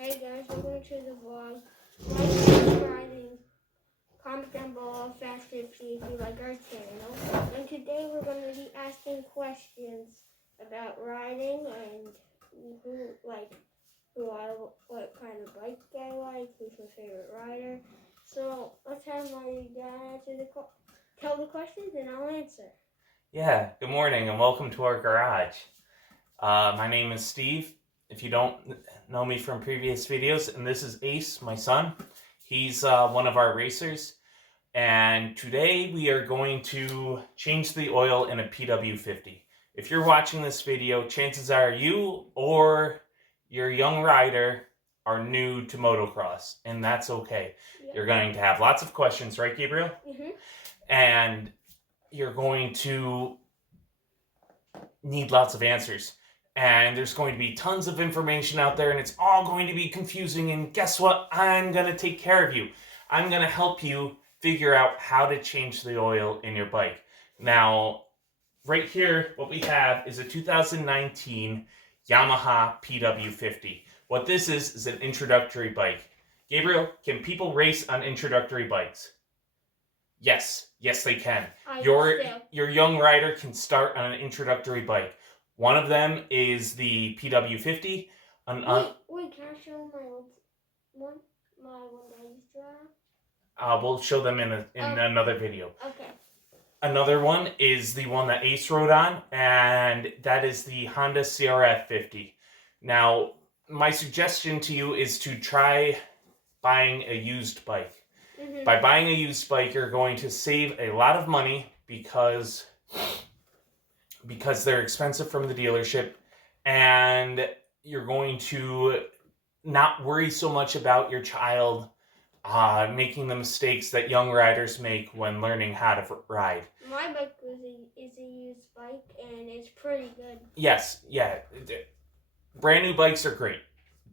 Hey guys, welcome to the vlog. Like, subscribing, comment down below, Fast 50 if you like our channel. And today we're going to be asking questions about riding and what kind of bike I like, who's my favorite rider. So let's have my dad tell the questions and I'll answer. Yeah, good morning and welcome to our garage. My name is Steve, if you don't know me from previous videos, and this is Ace, my son. He's one of our racers, and today we are going to change the oil in a PW50. If you're watching this video, chances are you or your young rider are new to motocross, and that's okay. Yep. You're going to have lots of questions, right, Gabriel? Mm-hmm. And you're going to need lots of answers. And there's going to be tons of information out there, and it's all going to be confusing. And guess what? I'm going to take care of you. I'm going to help you figure out how to change the oil in your bike. Now, right here, what we have is a 2019 Yamaha PW50. What this is an introductory bike. Gabriel, can people race on introductory bikes? Yes, they can. Your young rider can start on an introductory bike. One of them is the PW50. Wait, can I show my one that I used to have? We'll show them in another video. Okay. Another one is the one that Ace rode on, and that is the Honda CRF 50. Now, my suggestion to you is to try buying a used bike. Mm-hmm. By buying a used bike, you're going to save a lot of money because they're expensive from the dealership, and you're going to not worry so much about your child making the mistakes that young riders make when learning how to ride. My bike is a used bike, and it's pretty good. Yes, yeah. Brand new bikes are great,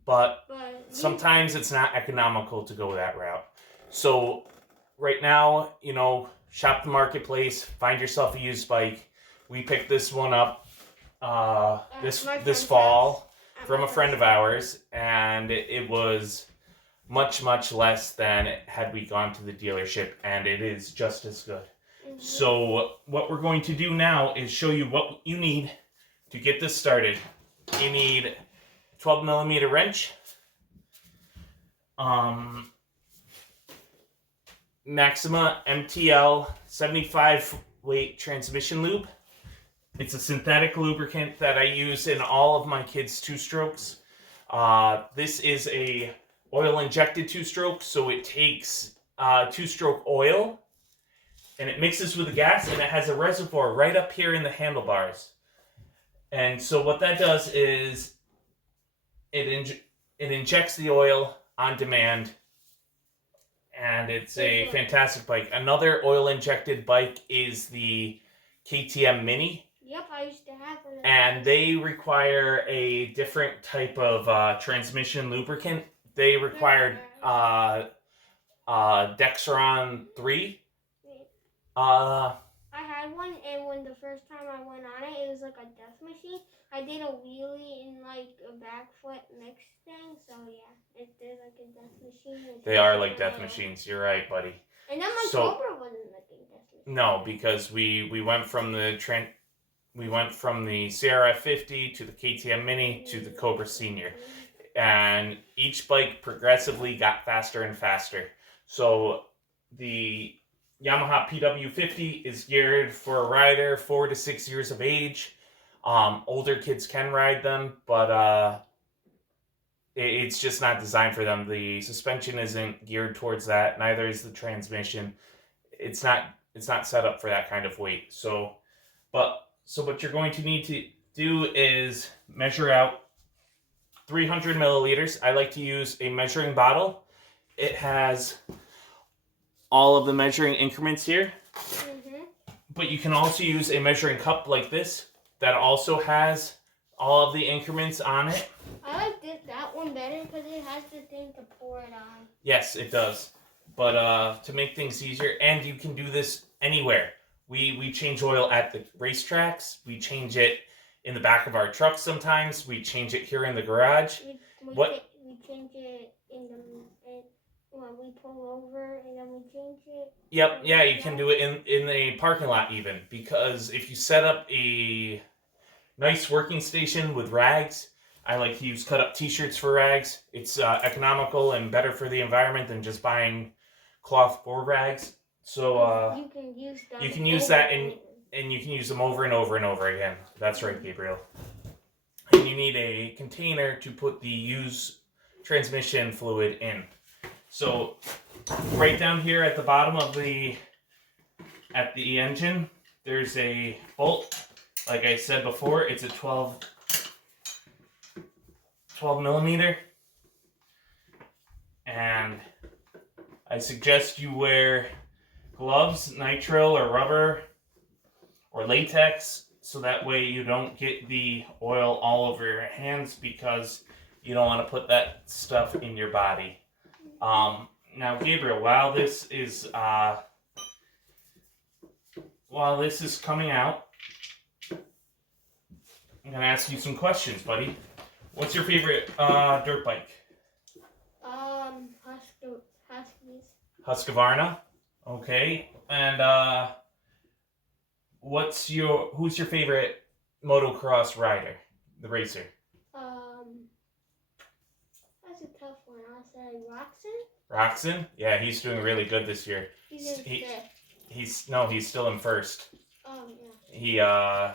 but sometimes it's not economical to go that route. So right now, shop the marketplace, find yourself a used bike. We picked this one up this fall from a friend of ours, and it was much less than had we gone to the dealership, and it is just as good. Mm-hmm. So what we're going to do now is show you what you need to get this started. You need 12mm wrench, Maxima MTL 75 weight transmission lube. It's a synthetic lubricant that I use in all of my kids' two-strokes. This is a oil-injected two-stroke, so it takes two-stroke oil, and it mixes with the gas, and it has a reservoir right up here in the handlebars. And so what that does is it injects the oil on demand, and it's a fantastic bike. Another oil-injected bike is the KTM Mini. Yep, I used to have one. And they require a different type of transmission lubricant. They required Dexron 3. I had one, and when the first time I went on it, it was like a death machine. I did a wheelie in like a back foot mix thing, so yeah, they're like a death machine. They are like death machines. You're right, buddy. And then my Cobra wasn't like a death machine. No, because we went from the CRF 50 to the KTM Mini to the Cobra Senior, and each bike progressively got faster and faster. So the Yamaha PW50 is geared for a rider 4 to 6 years of age. Older kids can ride them, but it's just not designed for them. The suspension isn't geared towards that. Neither is the transmission. It's not set up for that kind of weight. So what you're going to need to do is measure out 300 milliliters. I like to use a measuring bottle. It has all of the measuring increments here. Mm-hmm. But you can also use a measuring cup like this that also has all of the increments on it. I like that one better because it has the thing to pour it on. Yes, it does. But to make things easier, and you can do this anywhere. We change oil at the racetracks. We change it in the back of our truck sometimes. We change it here in the garage. We change it when we pull over, and then we change it. Yep, yeah, you can do it in a parking lot even, because if you set up a nice working station with rags, I like to use cut up t-shirts for rags. It's economical and better for the environment than just buying cloth for rags. So you can use them. You can use that and you can use them over and over and over again. That's right, Gabriel. And you need a container to put the used transmission fluid in. So right down here at the bottom of the engine, there's a bolt. Like I said before, it's a 12 millimeter. And I suggest you wear gloves, nitrile or rubber or latex, so that way you don't get the oil all over your hands, because you don't want to put that stuff in your body. Now, Gabriel, while this is coming out, I'm gonna ask you some questions, buddy. What's your favorite dirt bike? Huskies. Husqvarna. Okay. And who's your favorite motocross rider? The racer. That's a tough one. I'll say Roxon. Roxon? Yeah, he's doing really good this year. He's in fifth. He's still in first. Yeah.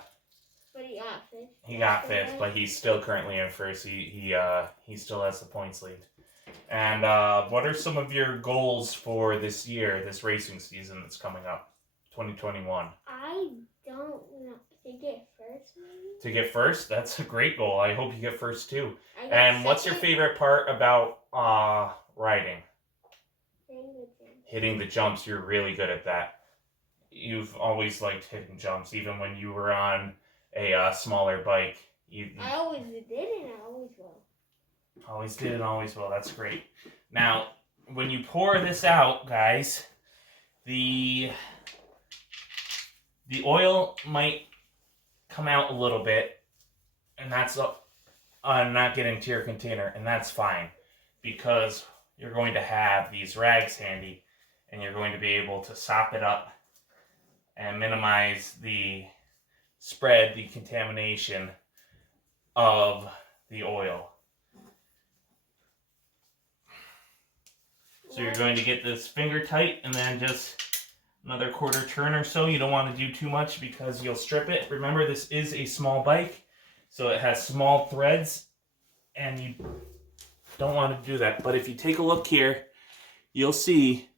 But he got fifth. He got fifth, but he's still currently in first. He still has the points lead. And what are some of your goals for this year, this racing season that's coming up, 2021? I don't know. To get first, maybe? To get first? That's a great goal. I hope you get first too. And what's your favorite part about riding? Hitting the jumps. You're really good at that. You've always liked hitting jumps, even when you were on a smaller bike. I always did and I always will. Always did and always will. That's great. Now, when you pour this out, guys, the oil might come out a little bit, and that's not getting to your container, and that's fine, because you're going to have these rags handy, and you're going to be able to sop it up and minimize the spread, the contamination of the oil. So you're going to get this finger tight, and then just another quarter turn or so. You don't want to do too much because you'll strip it. Remember, this is a small bike, so it has small threads, and you don't want to do that. But if you take a look here, you'll see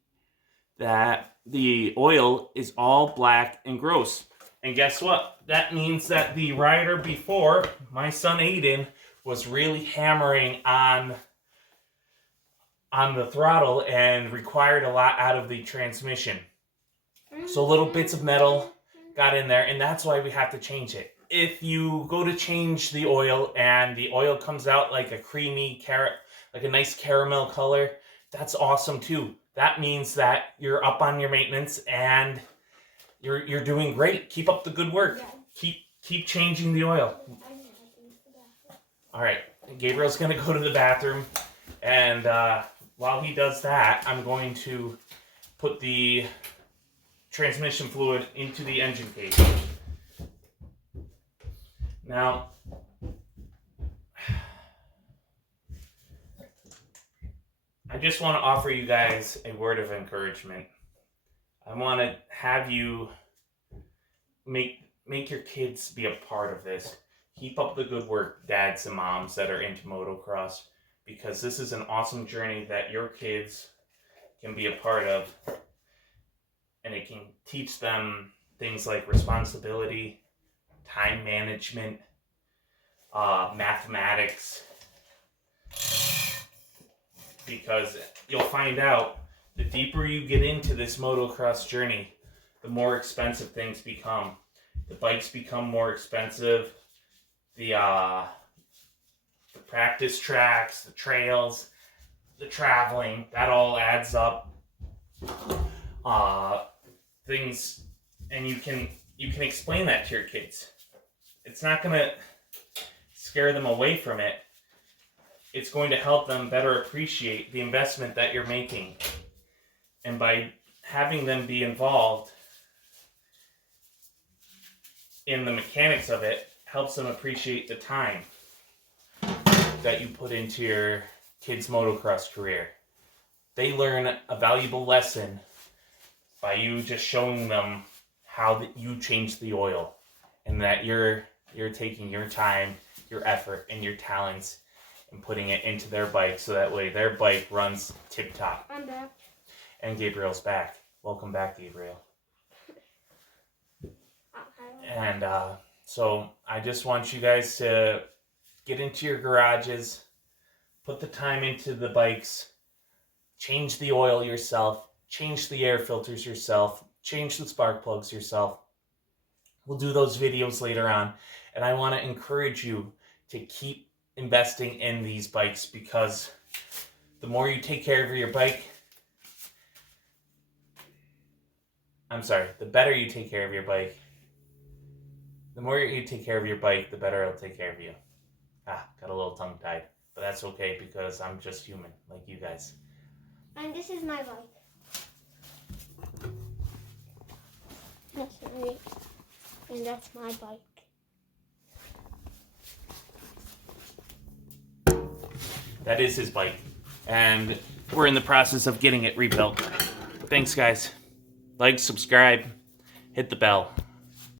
that the oil is all black and gross. And guess what? That means that the rider before, my son Aiden, was really hammering on the throttle and required a lot out of the transmission. So little bits of metal got in there, and that's why we have to change it. If you go to change the oil and the oil comes out like a creamy like a nice caramel color, that's awesome too. That means that you're up on your maintenance and you're doing great. Keep up the good work. Keep changing the oil. All right, Gabriel's gonna go to the bathroom, and while he does that, I'm going to put the transmission fluid into the engine case. Now, I just want to offer you guys a word of encouragement. I want to have you make your kids be a part of this. Keep up the good work, dads and moms that are into motocross, because this is an awesome journey that your kids can be a part of, and it can teach them things like responsibility, time management, mathematics, because you'll find out the deeper you get into this motocross journey, the more expensive things become. The bikes become more expensive, the practice tracks, the trails, the traveling, that all adds up. Things, and you can explain that to your kids. It's not gonna scare them away from it, it's going to help them better appreciate the investment that you're making. And by having them be involved in the mechanics of it, helps them appreciate the time that you put into your kids' motocross career. They learn a valuable lesson by you just showing them how you change the oil, and that you're taking your time, your effort, and your talents and putting it into their bike, so that way their bike runs tip-top. I'm back. And Gabriel's back. Welcome back, Gabriel. And so I just want you guys to get into your garages, put the time into the bikes, change the oil yourself, change the air filters yourself, change the spark plugs yourself. We'll do those videos later on. And I want to encourage you to keep investing in these bikes, because the more you take care of your bike, the better you take care of your bike. The more you take care of your bike, the better it'll take care of you. Got a little tongue-tied. But that's okay, because I'm just human, like you guys. And this is my bike. That's right. And that's my bike. That is his bike. And we're in the process of getting it rebuilt. Thanks, guys. Like, subscribe, hit the bell.